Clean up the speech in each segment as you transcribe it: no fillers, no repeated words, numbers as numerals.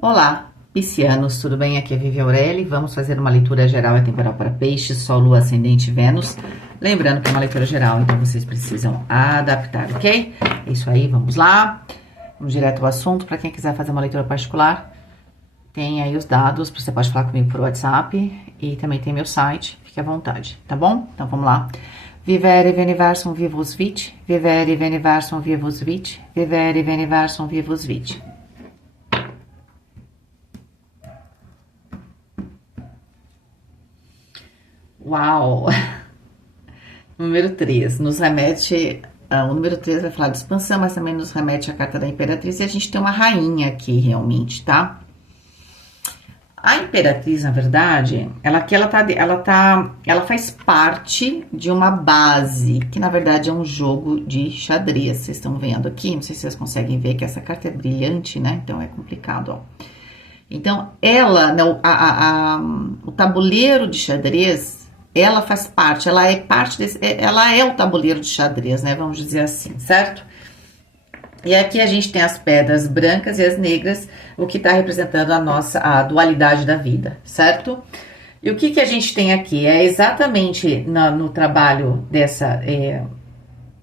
Olá, piscianos, tudo bem? Aqui é Vivi Aureli. Vamos fazer uma leitura geral e temporal para peixes, Sol, Lua, Ascendente, Vênus. Lembrando que é uma leitura geral, então vocês precisam adaptar, ok? É isso aí, vamos lá. Vamos direto ao assunto. Para quem quiser fazer uma leitura particular, tem aí os dados. Você pode falar comigo por WhatsApp e também tem meu site. Fique à vontade, tá bom? Então vamos lá. Vivere veniversum vivus vit, vivere veniversum vivus vit, vivere veniversum vivus vit. Uau! Número 3, nos remete. O número 3 vai falar de expansão, mas também nos remete à carta da Imperatriz. E a gente tem uma rainha aqui, realmente, tá? A Imperatriz, na verdade, ela faz parte de uma base, que na verdade é um jogo de xadrez. Vocês estão vendo aqui? Não sei se vocês conseguem ver que essa carta é brilhante, né? Então é complicado, ó. Então, o tabuleiro de xadrez, ela faz parte, ela é parte desse, ela é o tabuleiro de xadrez, né? Vamos dizer assim, certo? E aqui a gente tem as pedras brancas e as negras, o que está representando a dualidade da vida, certo? E o que a gente tem aqui? É exatamente no trabalho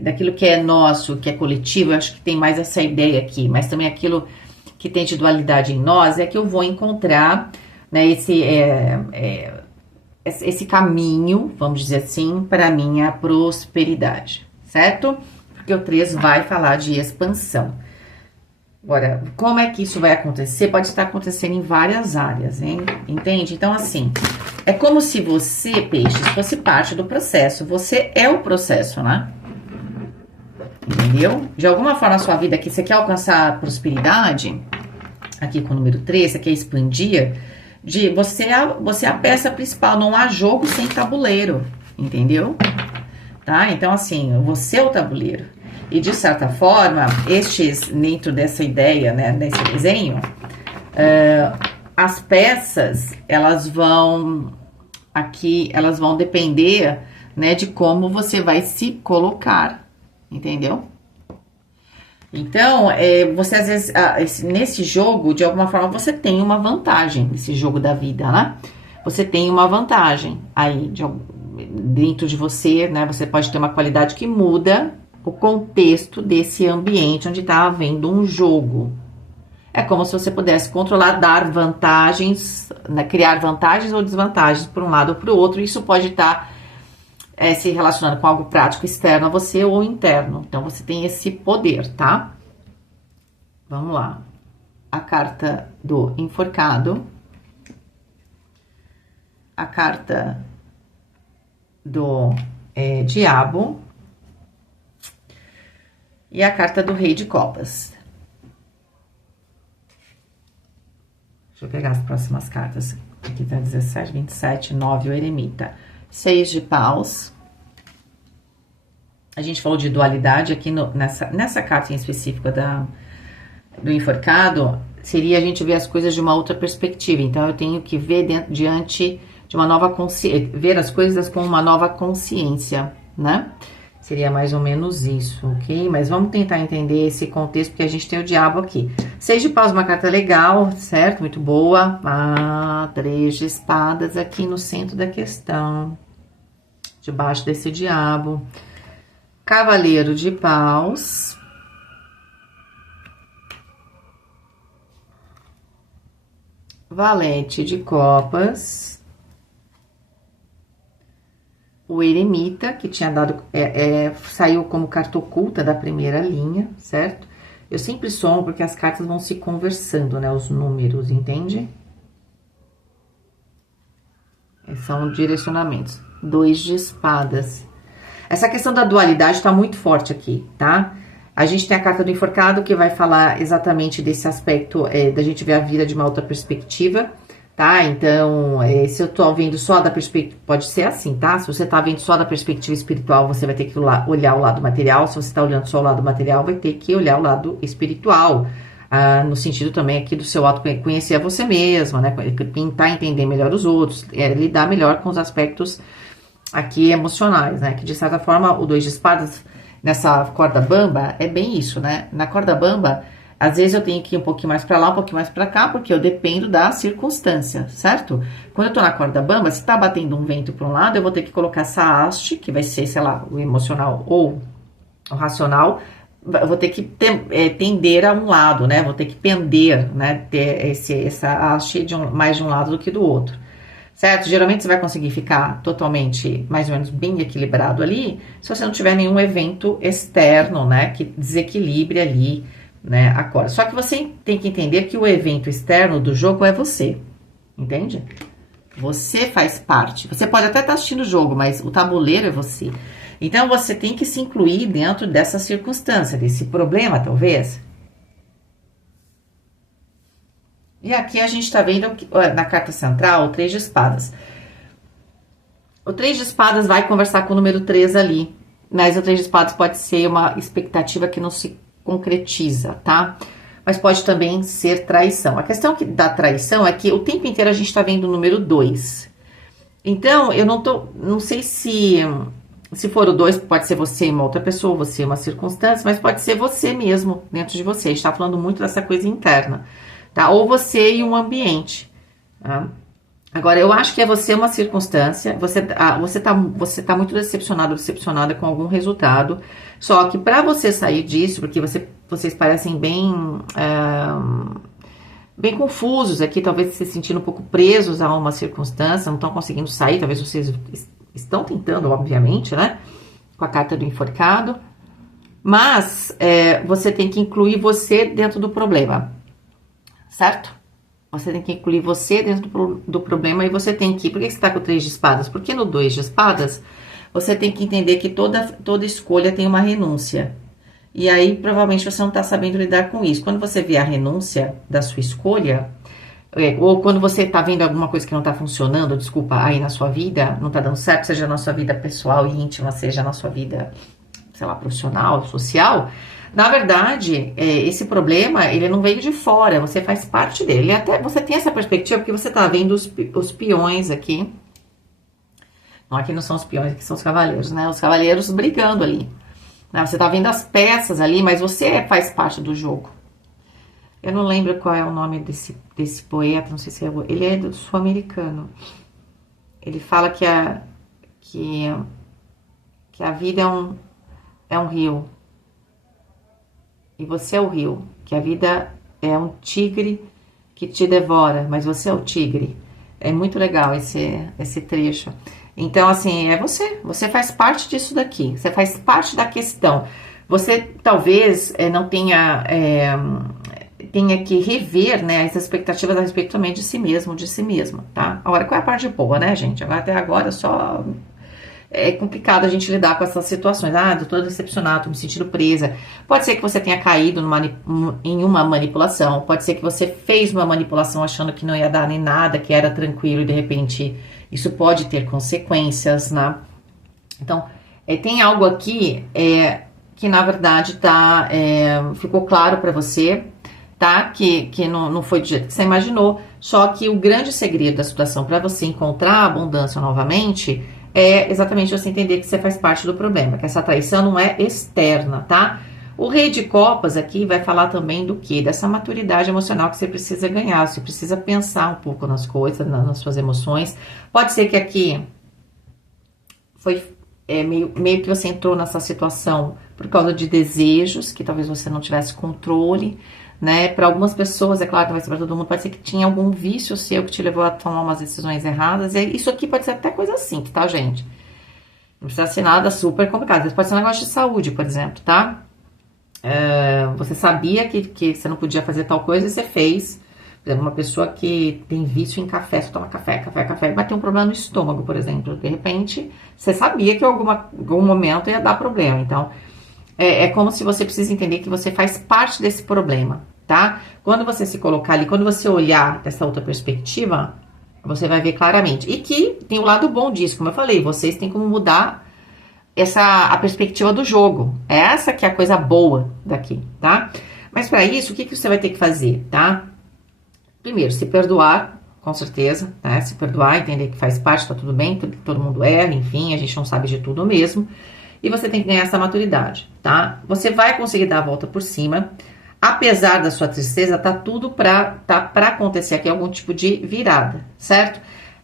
daquilo que é nosso, que é coletivo, eu acho que tem mais essa ideia aqui, mas também aquilo que tem de dualidade em nós, é que eu vou encontrar, né, esse caminho, vamos dizer assim, para a minha prosperidade, certo? Porque o 3 vai falar de expansão. Agora, como é que isso vai acontecer? Pode estar acontecendo em várias áreas, hein? Entende? Então, assim, é como se você, peixes, fosse parte do processo. Você é o processo, né? Entendeu? De alguma forma na sua vida aqui, você quer alcançar prosperidade, aqui com o número 3, você quer expandir, você é a peça principal, não há jogo sem tabuleiro, entendeu? Tá? Então, assim, você é o tabuleiro. E, de certa forma, dentro dessa ideia, né, desse desenho, as peças, elas vão depender, né, de como você vai se colocar. Entendeu? Então, você às vezes, nesse jogo, de alguma forma, você tem uma vantagem, nesse jogo da vida, né? Você tem uma vantagem aí, dentro de você, né? Você pode ter uma qualidade que muda o contexto desse ambiente onde está havendo um jogo. É como se você pudesse controlar, dar vantagens, né? Criar vantagens ou desvantagens para um lado ou para o outro. Isso pode estar se relacionando com algo prático externo a você ou interno. Então, você tem esse poder, tá? Vamos lá. A carta do enforcado. A carta do diabo. E a carta do rei de copas. Deixa eu pegar as próximas cartas. Aqui tá 17, 27, 9, o eremita. 6 de paus. A gente falou de dualidade aqui nessa carta em específico do enforcado, seria a gente ver as coisas de uma outra perspectiva. Então, eu tenho que ver diante de uma nova consciência, ver as coisas com uma nova consciência, né? Seria mais ou menos isso, ok? Mas vamos tentar entender esse contexto, porque a gente tem o diabo aqui. 6 de paus, uma carta legal, certo? Muito boa. 3 de espadas aqui no centro da questão. Debaixo desse diabo. Cavaleiro de paus. Valete de copas. O eremita, que tinha dado, saiu como carta oculta da primeira linha, certo? Eu sempre somo porque as cartas vão se conversando, né? Os números, entende? São direcionamentos. 2 de espadas. Essa questão da dualidade tá muito forte aqui, tá? A gente tem a carta do enforcado, que vai falar exatamente desse aspecto, da gente ver a vida de uma outra perspectiva, tá? Então, se eu tô vendo só da perspectiva, pode ser assim, tá? Se você tá vendo só da perspectiva espiritual, você vai ter que olhar o lado material. Se você tá olhando só o lado material, vai ter que olhar o lado espiritual. No sentido também aqui do seu conhecer a você mesma, né? Tentar entender melhor os outros, lidar melhor com os aspectos aqui emocionais, né? Que de certa forma o 2 de espadas nessa corda bamba é bem isso, né? Na corda bamba Às vezes eu tenho que ir um pouquinho mais para lá, um pouquinho mais para cá, porque eu dependo da circunstância, certo? Quando eu tô na corda bamba, se tá batendo um vento para um lado, eu vou ter que colocar essa haste, que vai ser, sei lá, o emocional ou o racional, eu vou ter que tender a um lado, né? Vou ter que pender, né? Ter essa haste mais de um lado do que do outro, certo? Geralmente você vai conseguir ficar totalmente, mais ou menos, bem equilibrado ali, se você não tiver nenhum evento externo, né? Que desequilibre ali, né? A corda. Só que você tem que entender que o evento externo do jogo é você, entende? Você faz parte. Você pode até estar assistindo o jogo, mas o tabuleiro é você. Então, você tem que se incluir dentro dessa circunstância, desse problema, talvez. E aqui a gente tá vendo, na carta central, o 3 de espadas. O 3 de espadas vai conversar com o número 3 ali. Mas o 3 de espadas pode ser uma expectativa que não se concretiza, tá? Mas pode também ser traição. A questão da traição é que o tempo inteiro a gente tá vendo o número 2. Então, eu não sei se for o 2, pode ser você e uma outra pessoa, você e uma circunstância, mas pode ser você mesmo, dentro de você. A gente tá falando muito dessa coisa interna, tá? Ou você e um ambiente, tá? Agora, eu acho que é você uma circunstância, você tá muito decepcionada com algum resultado, só que para você sair disso, porque vocês parecem bem confusos aqui, talvez se sentindo um pouco presos a uma circunstância, não estão conseguindo sair, talvez vocês estão tentando, obviamente, né? Com a carta do enforcado. Mas você tem que incluir você dentro do problema, certo? Você tem que incluir você dentro do problema e você tem que... Por que você está com o 3 de espadas? Porque no 2 de espadas, você tem que entender que toda escolha tem uma renúncia. E aí, provavelmente, você não está sabendo lidar com isso. Quando você vê a renúncia da sua escolha... ou quando você tá vendo alguma coisa que não tá funcionando, desculpa, aí na sua vida, não tá dando certo, seja na sua vida pessoal e íntima, seja na sua vida, sei lá, profissional, social, na verdade, esse problema, ele não veio de fora, você faz parte dele. E até você tem essa perspectiva porque você tá vendo os peões aqui. Não, aqui não são os peões, aqui são os cavaleiros, né? Os cavaleiros brigando ali. Você tá vendo as peças ali, mas você faz parte do jogo. Eu não lembro qual é o nome desse poeta, não sei se ele é do sul-americano. Ele fala que a vida é um rio. E você é o rio. Que a vida é um tigre que te devora, mas você é o tigre. É muito legal esse trecho. Então, assim, é você. Você faz parte disso daqui. Você faz parte da questão. Você talvez não tenha que rever, né, as expectativas a respeito também de si mesmo, de si mesma, tá? Agora, qual é a parte boa, né, gente? Até agora só é complicado a gente lidar com essas situações. Ah, eu tô decepcionado, tô me sentindo presa. Pode ser que você tenha caído em uma manipulação, pode ser que você fez uma manipulação achando que não ia dar nem nada, que era tranquilo e de repente isso pode ter consequências, né? Então, tem algo aqui que na verdade ficou claro para você, tá? Que não foi do jeito que você imaginou, só que o grande segredo da situação para você encontrar a abundância novamente é exatamente você entender que você faz parte do problema, que essa traição não é externa, tá? O Rei de Copas aqui vai falar também do quê? Dessa maturidade emocional que você precisa ganhar, você precisa pensar um pouco nas coisas, nas suas emoções. Pode ser que aqui foi meio que você entrou nessa situação por causa de desejos, que talvez você não tivesse controle, né? Para algumas pessoas, é claro, não vai ser para todo mundo, pode ser que tinha algum vício seu que te levou a tomar umas decisões erradas. E isso aqui pode ser até coisa simples, tá, gente? Não precisa ser nada super complicado. Pode ser um negócio de saúde, por exemplo, tá? Você sabia que você não podia fazer tal coisa e você fez. Por exemplo, uma pessoa que tem vício em café, você toma café, mas tem um problema no estômago, por exemplo. De repente, você sabia que em algum momento ia dar problema. Então, é como se você precisa entender que você faz parte desse problema, tá? Quando você se colocar ali, quando você olhar dessa outra perspectiva, você vai ver claramente. E que tem o lado bom disso, como eu falei, vocês têm como mudar a perspectiva do jogo. Essa que é a coisa boa daqui, tá? Mas para isso, o que você vai ter que fazer, tá? Primeiro, se perdoar, com certeza, né? Se perdoar, entender que faz parte, tá tudo bem, todo mundo erra, enfim, a gente não sabe de tudo mesmo. E você tem que ganhar essa maturidade, tá? Você vai conseguir dar a volta por cima. Apesar da sua tristeza, tá tudo para acontecer aqui algum tipo de virada, certo?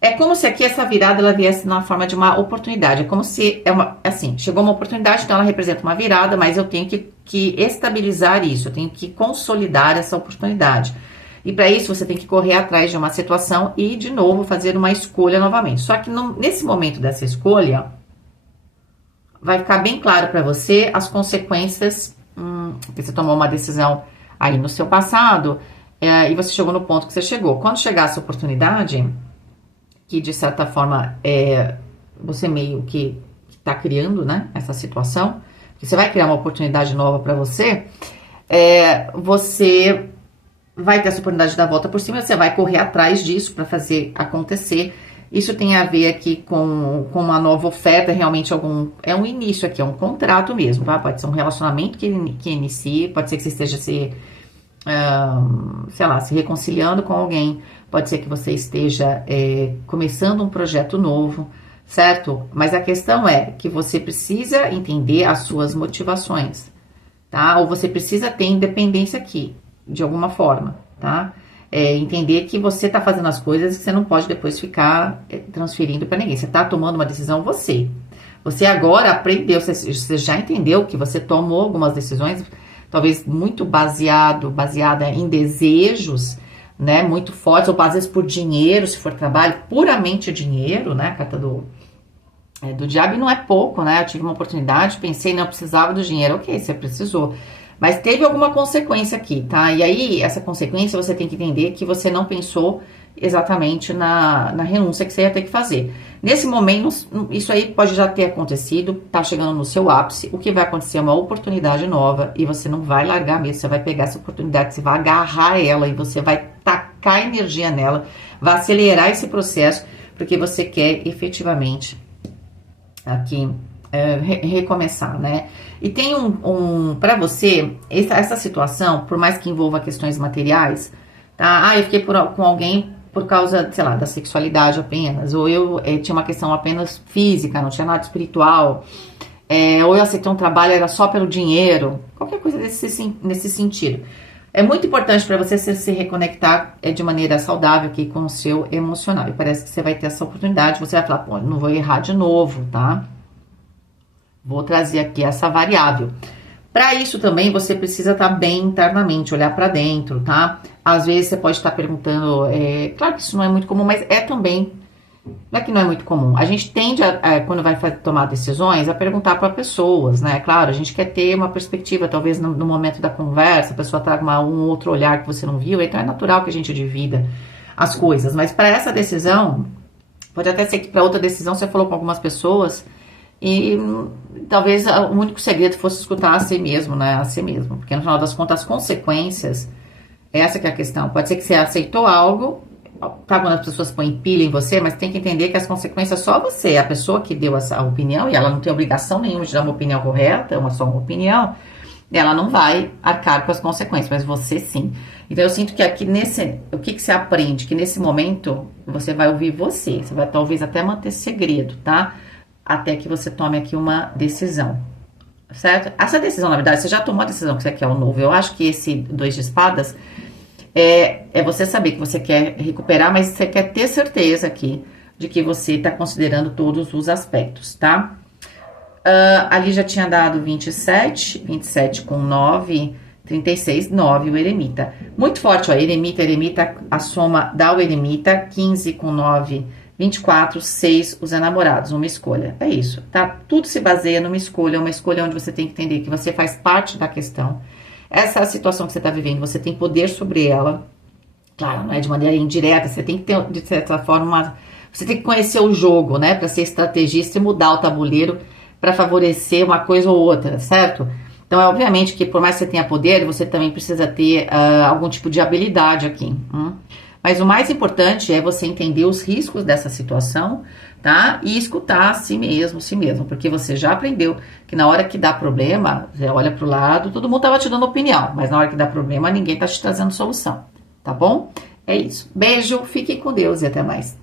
É como se aqui essa virada ela viesse na forma de uma oportunidade. É como se assim, chegou uma oportunidade, então ela representa uma virada, mas eu tenho que estabilizar isso, eu tenho que consolidar essa oportunidade. E para isso você tem que correr atrás de uma situação e de novo fazer uma escolha novamente. Só que nesse momento dessa escolha vai ficar bem claro para você as consequências que você tomou uma decisão aí no seu passado e você chegou no ponto que você chegou. Quando chegar essa oportunidade, que de certa forma você meio que está criando, né, essa situação, que você vai criar uma oportunidade nova para você, você vai ter essa oportunidade de dar a volta por cima, você vai correr atrás disso para fazer acontecer. Isso tem a ver aqui com uma nova oferta, realmente é um início aqui, é um contrato mesmo, tá? Pode ser um relacionamento que inicie, pode ser que você esteja sei lá, se reconciliando com alguém, pode ser que você esteja começando um projeto novo, certo? Mas a questão é que você precisa entender as suas motivações, tá? Ou você precisa ter independência aqui, de alguma forma, tá? Entender que você tá fazendo as coisas e que você não pode depois ficar transferindo para ninguém. Você tá tomando uma decisão Você agora aprendeu, você já entendeu que você tomou algumas decisões, talvez muito baseada em desejos, né, muito fortes, ou às vezes por dinheiro, se for trabalho, puramente dinheiro, né, a carta do diabo não é pouco, né, eu tive uma oportunidade, pensei, não, eu precisava do dinheiro, ok, você precisou, mas teve alguma consequência aqui, tá, e aí, essa consequência você tem que entender que você não pensou exatamente na renúncia que você ia ter que fazer. Nesse momento, isso aí pode já ter acontecido, tá chegando no seu ápice, o que vai acontecer é uma oportunidade nova e você não vai largar mesmo, você vai pegar essa oportunidade, você vai agarrar ela e você vai tacar energia nela, vai acelerar esse processo, porque você quer efetivamente aqui recomeçar, né? E tem para você, essa situação, por mais que envolva questões materiais, tá? Eu fiquei com alguém por causa, sei lá, da sexualidade apenas, ou eu tinha uma questão apenas física, não tinha nada espiritual, ou eu aceitei um trabalho, era só pelo dinheiro, qualquer coisa nesse sentido. É muito importante para você se reconectar de maneira saudável aqui com o seu emocional, e parece que você vai ter essa oportunidade, você vai falar, pô, não vou errar de novo, tá? Vou trazer aqui essa variável. Para isso também você precisa estar bem internamente, olhar para dentro, tá? Às vezes você pode estar perguntando, claro que isso não é muito comum, mas também, não é que não é muito comum. A gente tende, quando vai tomar decisões, a perguntar para pessoas, né? Claro, a gente quer ter uma perspectiva, talvez no momento da conversa, a pessoa traga um outro olhar que você não viu, então é natural que a gente divida as coisas. Mas para essa decisão, pode até ser que para outra decisão você falou com algumas pessoas e talvez o único segredo fosse escutar a si mesmo, né? A si mesmo. Porque no final das contas, as consequências, essa que é a questão. Pode ser que você aceitou algo, tá, quando as pessoas põem pilha em você, mas tem que entender que as consequências só você, a pessoa que deu essa opinião, e ela não tem obrigação nenhuma de dar uma opinião correta, é só uma opinião, ela não vai arcar com as consequências, mas você sim. Então eu sinto que aqui o que você aprende? Que nesse momento você vai ouvir você vai talvez até manter segredo, tá? Até que você tome aqui uma decisão, certo? Essa decisão, na verdade, você já tomou a decisão que você quer o novo. Eu acho que esse 2 de espadas é você saber que você quer recuperar, mas você quer ter certeza aqui de que você está considerando todos os aspectos, tá? Ali já tinha dado 27 com 9, 36, 9 o eremita. Muito forte, ó, eremita, a soma dá o eremita, 15 com 9, 24, 6, os enamorados, uma escolha. É isso, tá? Tudo se baseia numa escolha, uma escolha onde você tem que entender que você faz parte da questão. Essa situação que você tá vivendo, você tem poder sobre ela. Claro, não é de maneira indireta, você tem que ter, de certa forma, você tem que conhecer o jogo, né? Pra ser estrategista e mudar o tabuleiro para favorecer uma coisa ou outra, certo? Então, é obviamente que por mais que você tenha poder, você também precisa ter algum tipo de habilidade aqui. Mas o mais importante é você entender os riscos dessa situação, tá? E escutar a si mesmo, porque você já aprendeu que na hora que dá problema, você olha pro lado, todo mundo tava te dando opinião, mas na hora que dá problema, ninguém tá te trazendo solução, tá bom? É isso. Beijo, fiquem com Deus e até mais.